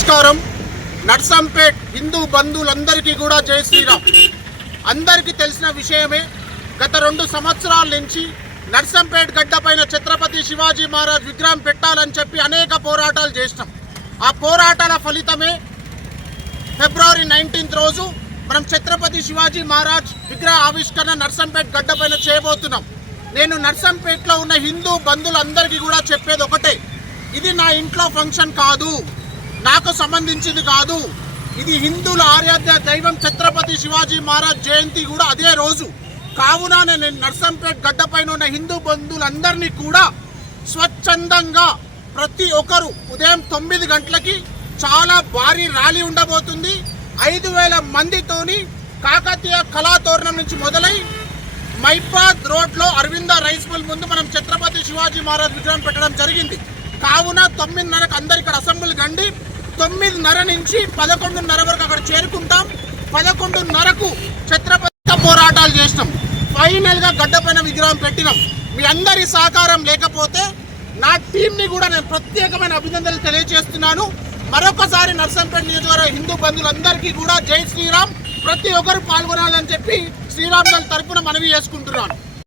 నమస్కారం. నర్సంపేట్ హిందూ బంధువులందరికీ కూడా జై శ్రీరామ్. అందరికీ తెలిసిన విషయమే గత రెండు సంవత్సరాల నుంచి నర్సంపేట్ గడ్డపైన ఛత్రపతి శివాజీ మహారాజ్ విగ్రహం పెట్టాలని చెప్పి అనేక పోరాటాలు చేసినాం. ఆ పోరాటాల ఫలితమే ఫిబ్రవరి నైన్టీన్త్ రోజు మనం ఛత్రపతి శివాజీ మహారాజ్ విగ్రహ ఆవిష్కరణ నర్సంపేట్ గడ్డపైన చేయబోతున్నాం. నేను నర్సంపేట్లో ఉన్న హిందూ బంధువులందరికీ కూడా చెప్పేది ఒకటే ఇది నా ఇంట్లో ఫంక్షన్ కాదు. నాకు సంబంధించింది కాదు. ఇది హిందువుల ఆరాధ్య దైవం ఛత్రపతి శివాజీ మహారాజ్ జయంతి కూడా అదే రోజు. కావున నేను నర్సంపేట్ గడ్డపైన ఉన్న హిందూ బంధువులందరినీ కూడా స్వచ్ఛందంగా ప్రతి ఒక్కరు ఉదయం తొమ్మిది గంటలకి చాలా భారీ ర్యాలీ ఉండబోతుంది. ఐదు వేల మందితోని కాకతీయ కళాతోరణం నుంచి మొదలై మైపాద్ రోడ్లో అరవింద రైస్ మిల్ ముందు మనం ఛత్రపతి శివాజీ మహారాజ్ విగ్రహం పెట్టడం జరిగింది. కావున తొమ్మిదిన్నరకు అందరు ఇక్కడ అసెంబ్లీ గండి తొమ్మిదిన్నర నుంచి పదకొండున్నర వరకు అక్కడ చేరుకుంటాం. పదకొండున్నరకు ఛత్రపతి పోరాటాలు చేసినాం. ఫైనల్గా గడ్డపైన విగ్రహం పెట్టినాం. మీ అందరి సహకారం లేకపోతే నా టీంని కూడా నేను ప్రత్యేకమైన అభినందనలు తెలియజేస్తున్నాను. మరొకసారి నర్సంపేట నియోజకవర్గ హిందూ బంధువులందరికీ కూడా జై శ్రీరామ్. ప్రతి ఒక్కరు పాల్గొనాలని చెప్పి శ్రీరామ్ తరఫున మనవి చేసుకుంటున్నాను.